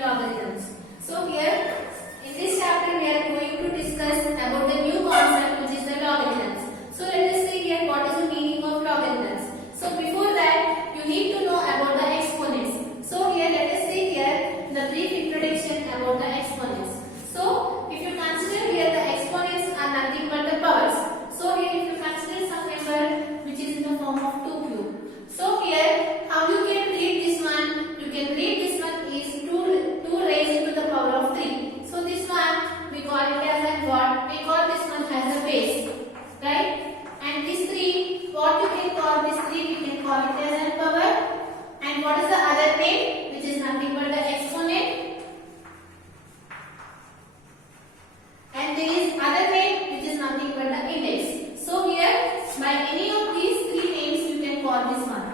logarithms. So here in this chapter we are going to discuss about the new concept which is the logarithms. So let us see here what is the meaning of logarithms. So before that you need to know about the exponents. So here let us see here the brief introduction about the exponents. So if you consider here the exponents are nothing but the powers. So here if you consider some number which is in the form of 2 cube. So here how you can read this one? You can read this one is 2 raised to the power of 3. So this one we call it as a what? We call this one as a base, right? And this 3, what you can call this 3? We can call it as a power. And what is the other name? Which is nothing but the exponent. And there is other name which is nothing but the index. So here by any of these 3 names you can call this one.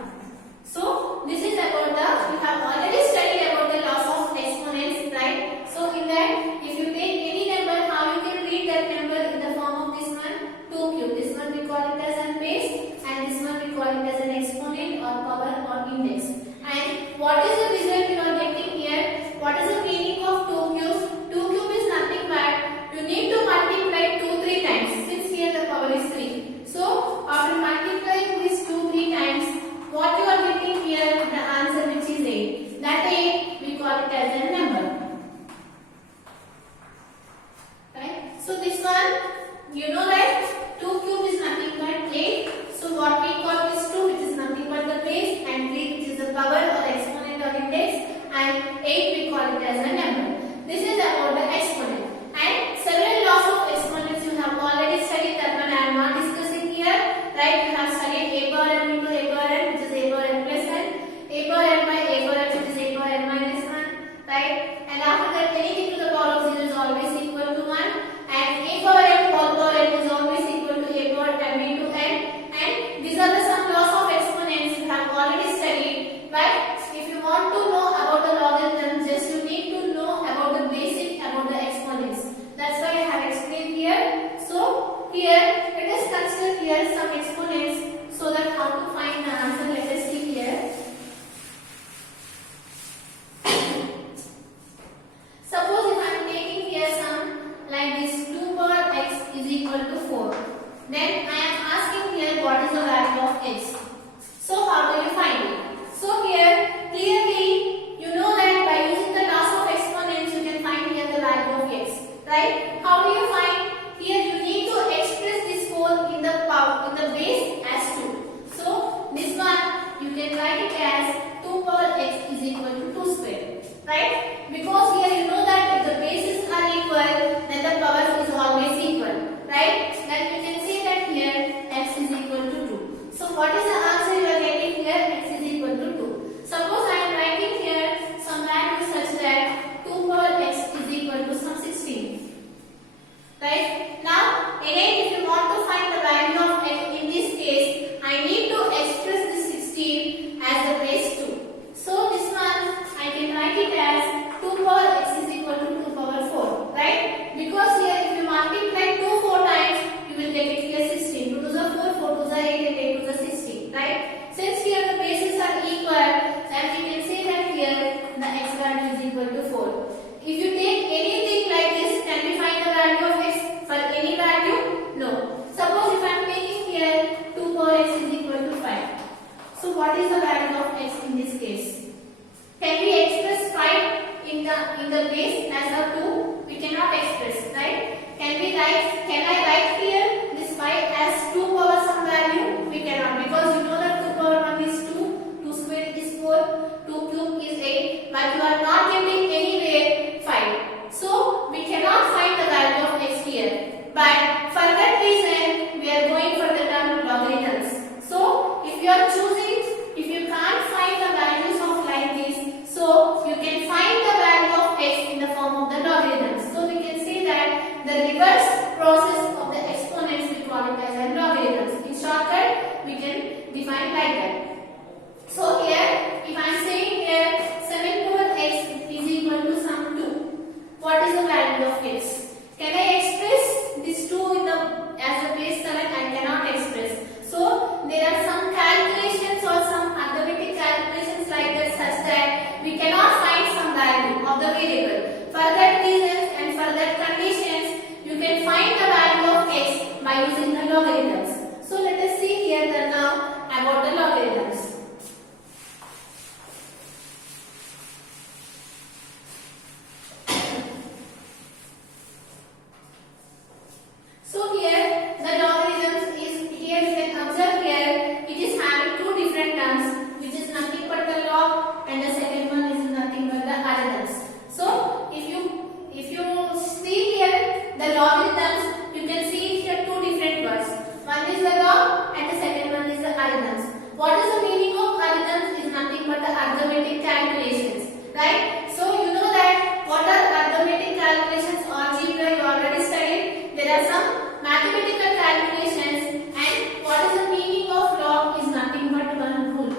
So this is about we have already studied about the laws of exponents, right? So in that if you take any number, how you can read that number in the form of this one 2 cube. This one we call it as a base and this one we call it as an exponent or power or index. And what is the result you are getting here? What is the meaning of 2 cubes? 2 cube is nothing but you need to multiply 2 3 times since here the power is 3. So after multiplying this 2 3 times, what you are getting here, the answer which is 8. That 8 we call it as a number. Right? So this one, you know that 2 cube is nothing but 8. So what we call this 2 which is nothing but the base and 3 which is the power or exponent or index and 8 we call it as a number. This is about the exponent. And several laws of exponents you have already studied, that one I am not discussing here. Right? You have studied a power n into a power n which is a power n plus n, a power n by a power n which is a power n minus 1, right? And after that anything to the power of 0 is always equal to 1 and a power n whole power n is always equal to a power m into n. And these are the some laws of exponents you have already studied. But if you want to know about the logarithms, just you need to know about the basic about the exponents. That's why I have explained here. So here let us consider here some exponents so that how to find the answer. Let us see here. Suppose if I am taking here some like this 2 power x is equal to 4. Then I am asking here what is the value of x. So how do you find it? So here clearly you know that by using the laws of exponents you can find here the value of x. Right? How do you find? Here you need to express this 4 in the power in the base as 2. So this one you can write it as 2 power x is equal to 2 square. Right? Because here you know that if the bases are equal, then the power is always equal. Right? Then we can say that here x is equal to 2. So what is the answer you are getting here? X is equal to 2. Suppose I am writing here some value such that 2 power x is equal to some 16. Right? Now again if you want to find the value of x in this case, I need to express this 16 as the base 2. So this one I can write it as 2 power x is equal to 2 power 4. Right? Because here if you multiply 2 4 times, you will get it here 16. 2 to the 4, 4 to the 8 and 8 to the 16. Right? Since here the bases are equal, then we can say that here the x value is equal to 4. If you take anything like this, can we find the value of x for any value? No. Suppose if I am taking here 2 power x is equal to 5. So what is the value of x in this case? Can we express 5 in the base as a 2? We cannot express, right? Can I write here this 5 as 2 power some value? We cannot, because you know that 2 power 1 is 2, 2 square is 4, 2 cube is 8, but you are not getting anywhere 5. So we cannot find the value of x here. But for that reason, we are going for the term logarithms. So if you are choosing, if you can't find the values of like this, so you can find the value of x in the form of the logarithms. So we can say that the reverse process of the exponents we call it as a logarithms. In shortcut, we can define like that. So here, if I am saying here 7 power x is equal to some 2, what is the value of x? Can I express this 2 in the as a base 7? I cannot express. So there are some calculations find the value of x by using the logarithms. So let us see here now about the logarithms. So here the logarithms is, here you can observe here it is having two different terms, which is nothing but the log and the second one is nothing but the logarithms. So if you see here the logarithms, you can see here two different words. One is the log and the second one is the logarithms. What is the meaning of logarithms? Is nothing but the arithmetic calculations, right? So you know that what are arithmetic calculations? Algebra you already studied. There are some mathematical calculations, and what is the meaning of log? Is nothing but one rule.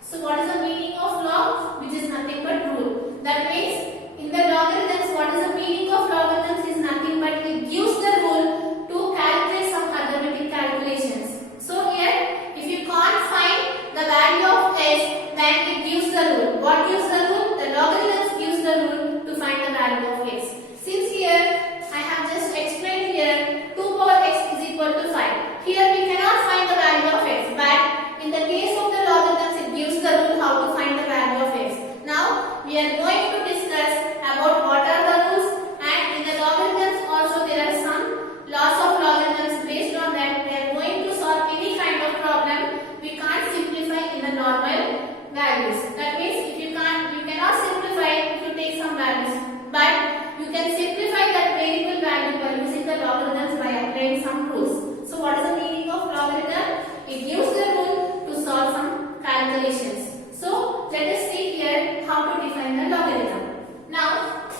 So what is the meaning of log? Which is nothing but rule. That means in the logarithms, what is the meaning of logarithms? Is nothing but it gives the rule to calculate some arithmetic calculations. So here if you can't find the value of s, then it gives the rule. What gives the rule? The logarithms gives the rule to find the value of x. Since here I have just explained here 2 power x is equal to 5. Here we cannot find the value of x, but in the case of the logarithms it gives the rule how to find the value of x. Now we are going to discuss about what are the rules, and in the logarithms also there are some laws of logarithms. Based on that we are going to solve any kind of problem. We can't simplify in the normal values. That means if you cannot simplify if you take some values, but you can simplify that variable value by using the logarithms by applying some rules. So what is the meaning of logarithm? It gives the rule to solve some calculations. So let us see here how to define the logarithm. Now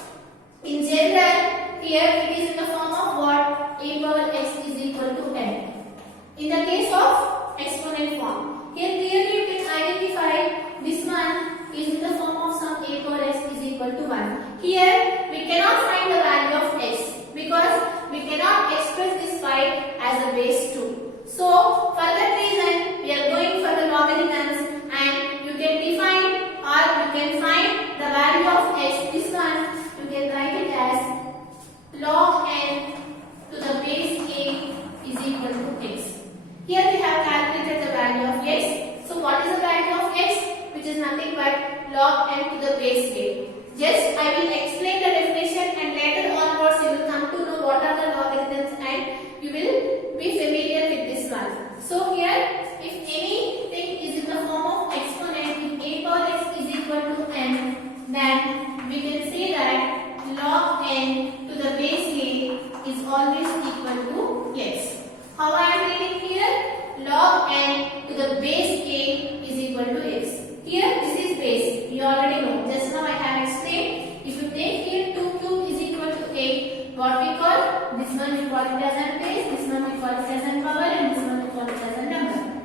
in general here it is in the form of what? A power x is equal to n. In the case of exponent form, here clearly you can identify this one is in the form of some a power x is equal to 1. Here we cannot find the value of x because we cannot express this 5 as a base 2. So for that reason we are going for the logarithms, and you can define or you can find the value of x. This one you can write it as log n to the base a is equal to x. Here we have calculated the value of x. So what is the value of x? Which is nothing but log n to the base a. Just I will explain the definition, and later onwards you will come to know what are the logarithms and you will be familiar with this one. So here if anything is in the form of exponent, if a power x is equal to n, then we can say that log n to the base a is always equal to x. How I am reading here? Log n to the base a is equal to x. Here this is base, you already know. Just now I have explained. If you take here 2 cube is equal to 8, what we call? This one we call it as a base, this one we call it as a power, and this one we call it as a number.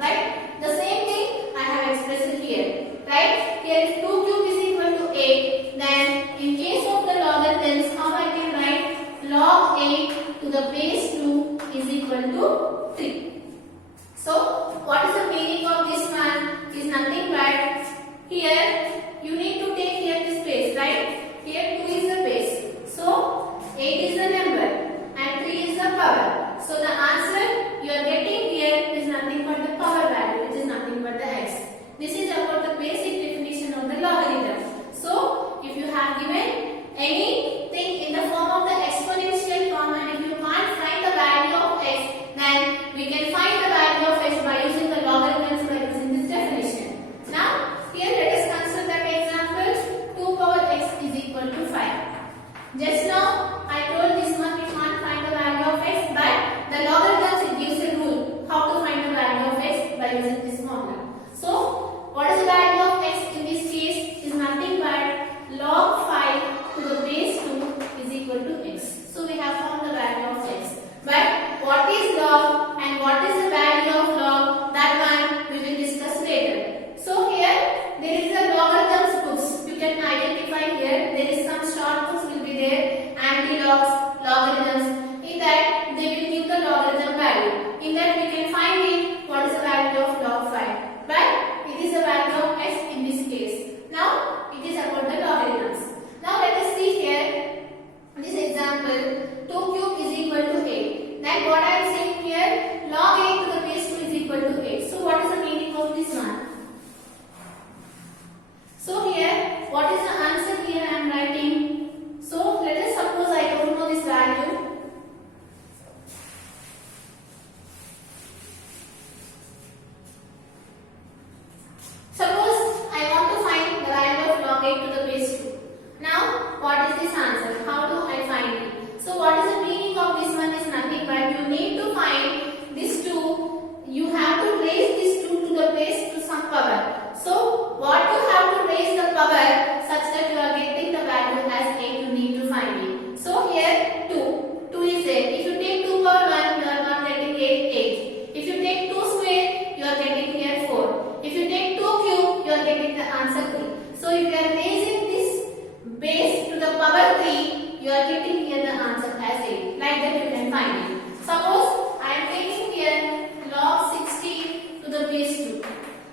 2.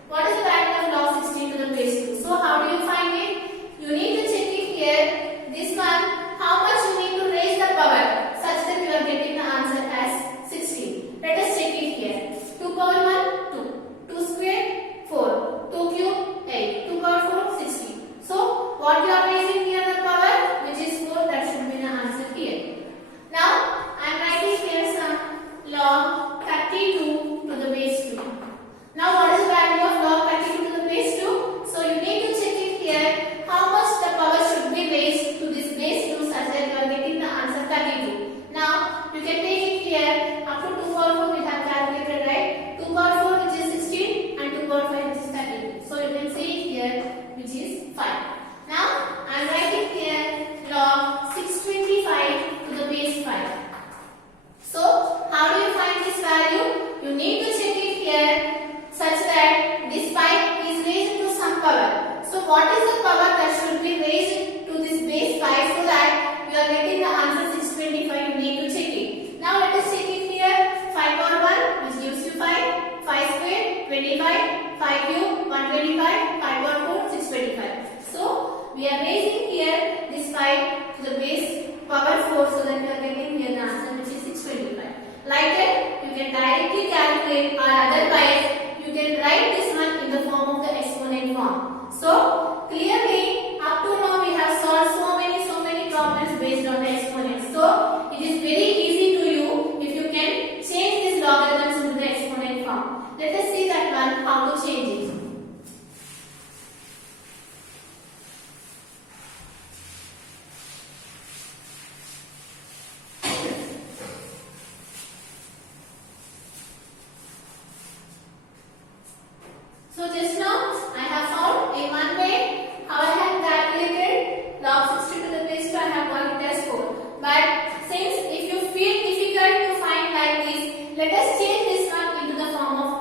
What is the value of log 16 to the base 2? So how do you find it? You need to check it here. This one, how much you need to raise the power such that you are getting the answer as 16. Let us check it here. 2 power 1, 2. 2 square, 4. 2 cube, 8. 2 power 4, 16. So what you are raising here the power, which is 4, that should be the answer here. Now I am writing here some log 32 to the base 2. Now what is the value of log 32 to the base 2? So you need to check it here. How much the power should be raised to this base 2 such that you are getting the answer 32. Now you can take it here. Up to 2 power 4 we have calculated, right? 2 power 4 which is 16 and 2 power 5 which is 32. So you can say it here which is 5. Now I am writing here log 625 to the base 5. So how do you find this value? You need to check it here such that this 5 is raised to some power. So what is the power that should be raised to this base 5 so that you are getting the answer 625? You need to check it. Now let us check it here. 5 power 1 which gives you 5. 5 square 25. 5 cube 125. 5 power 4 625. So we are raising here this 5 to the base power 4 so that you are getting here the answer which is 625. Like that you can directly calculate, or otherwise you can write this one in the form of the exponent form. So clearly up to now we have solved so many problems based on the exponents. So it is very easy to you if you can change these logarithms into the exponent form. Let us see that one, how to change it. So just now I have found a one way how I have calculated log 60 to the base 2. I have got it as 4. But since if you feel difficult to find like this, let us change this one into the form of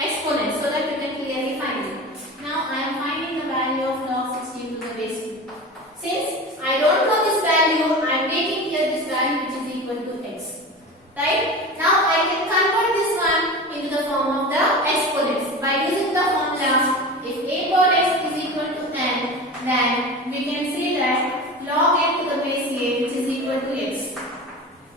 exponent so that you can clearly find it. Now I am finding the value of log 16 to the base 2. Since I don't know this value, I am taking here this value which is equal to x. Right? Now I can convert this one into the form of the exponents by using the formula. If a power x is equal to n, then we can say that log n to the base a which is equal to x.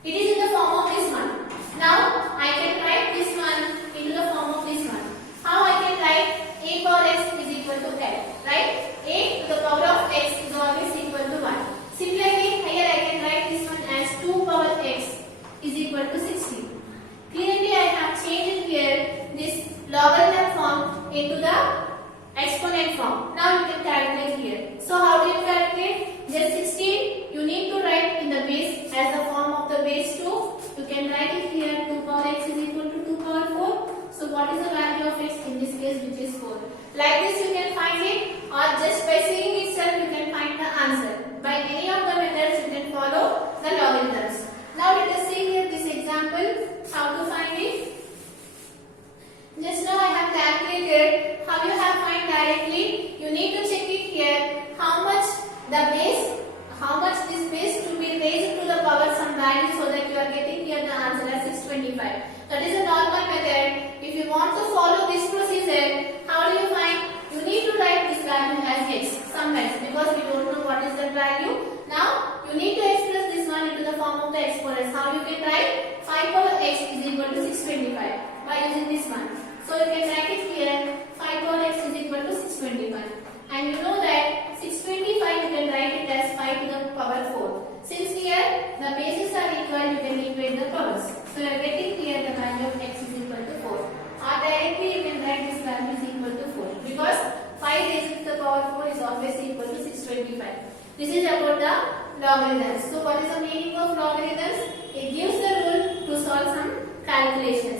It is in the form of this one. Now I can write this one into the form of this one. How I can write a power x is equal to n, right? A to the power of x is always equal to 1. Similarly, here I can write this one as 2 power x is equal to 16. Clearly I have changed here this logarithm form into the exponent form. Now you can calculate here. So how do you calculate? Just 16 you need to write in the base as the form of the base 2. You can write it here 2 power x is equal to 2 power 4. So what is the value of x in this case, which is 4. Like this you can find it, or just by seeing itself you can find the answer. By any of the methods you can follow the logarithms. Now let us see here this example, how to find it. Just now I have calculated. How you have find directly? You need to check it here. How much this base to be raised to the power some value so that you are getting here the answer as 625. That is a normal method. If you want to follow this procedure, how do you find? You need to write this value as x somewhere because we don't know what is that value. Now you need to express this one into the form of the exponents. How you can write? 5 power x is equal to 625 by using this one. So you can write it here 5 power x is equal to 625. And you know that 625 you can write it as 5 to the power 4. Since here the bases are equal, you can equate the powers. So you are getting here the value of x is equal to 4. Or directly you can write this value is equal to 4 because 5 raised to the power 4 is always equal to 625. This is about the logarithms. So what is the meaning of logarithms? It gives the rule to solve some calculations.